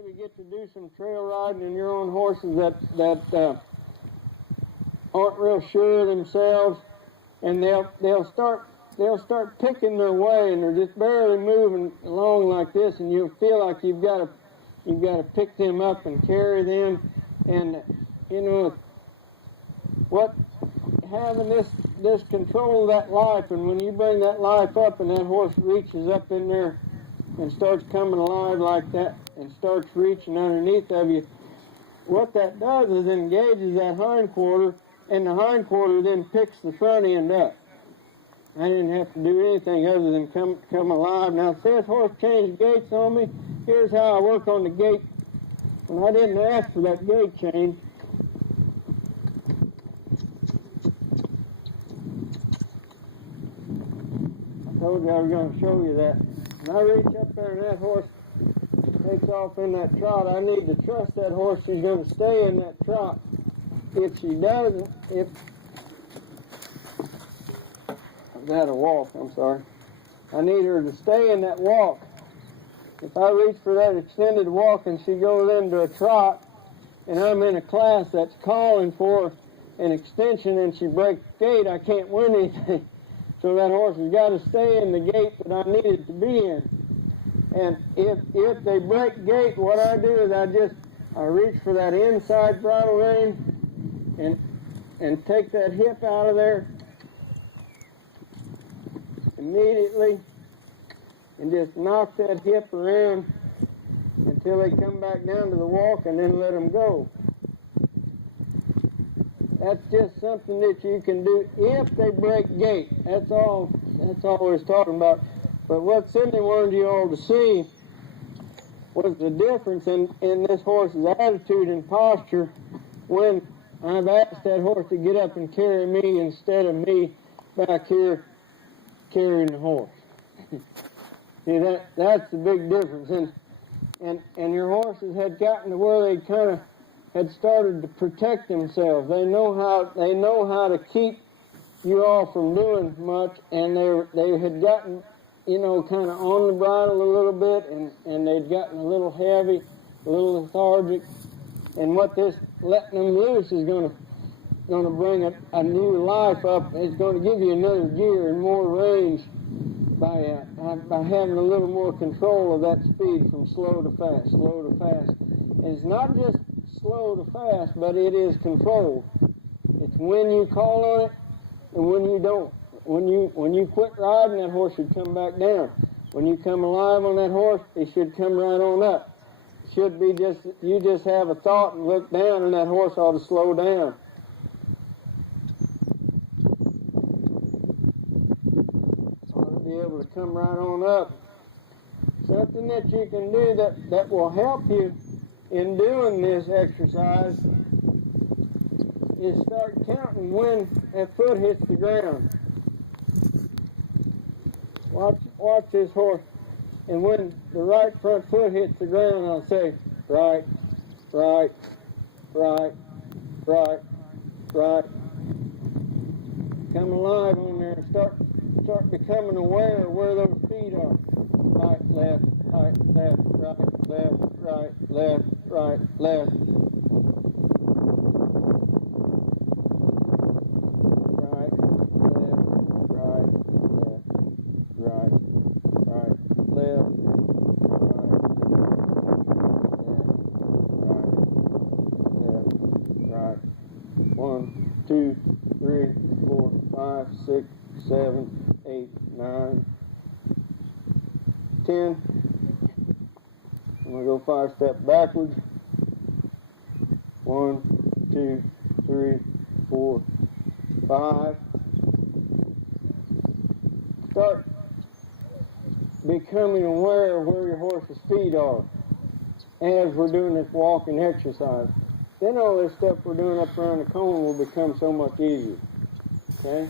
maybe get to do some trail riding in your own horses that aren't real sure of themselves, and they'll start picking their way, and they're just barely moving along like this, and you'll feel like you've got to pick them up and carry them, and you know what, having this control of that life, and when you bring that life up and that horse reaches up in there and starts coming alive like that and starts reaching underneath of you, what that does is engages that hind quarter, and the hind quarter then picks the front end up. I didn't have to do anything other than come alive. Now, say this horse changed gaits on me. Here's how I work on the gait when I didn't ask for that gait change. I told you I was going to show you that. When I reach up there and that horse takes off in that trot, I need to trust that horse she's going to stay in that trot. If she doesn't, I've got to walk, I'm sorry. I need her to stay in that walk. If I reach for that extended walk and she goes into a trot, and I'm in a class that's calling for an extension and she breaks gait, I can't win anything. So that horse has got to stay in the gait that I need it to be in. And if they break gait, what I do is I reach for that inside bridle rein and take that hip out of there immediately and just knock that hip around until they come back down to the walk, and then let them go. That's just something that you can do if they break gait. That's all we're talking about. But what Sydney wanted you all to see was the difference in this horse's attitude and posture when I've asked that horse to get up and carry me instead of me back here carrying the horse. See, that's the big difference. And your horses had gotten to where they kind of had started to protect themselves. They know how to keep you all from doing much, and they had gotten, you know, kind of on the bridle a little bit, and they'd gotten a little heavy, a little lethargic. And what this letting them loose is going to bring a new life up. It's going to give you another gear and more range by having a little more control of that speed from slow to fast, slow to fast. And it's not just slow to fast, but it is controlled. It's when you call on it and when you don't. When you quit riding, that horse should come back down. When you come alive on that horse, it should come right on up. It should be you just have a thought and look down, and that horse ought to slow down. Ought to be able to come right on up. Something that you can do that will help you in doing this exercise is start counting when that foot hits the ground. Watch this horse, and when the right front foot hits the ground, I'll say, right, right, right, right, right. Come alive on there and start becoming aware of where those feet are. Right, left, right, left, right, left. One, two, three, four, 5, 6, 7, 8, 9, 10. I'm going to go 5 steps backwards. 1, 2, 3, 4, 5. Start becoming aware of where your horse's feet are as we're doing this walking exercise. Then all this stuff we're doing up around the cone will become so much easier. Okay?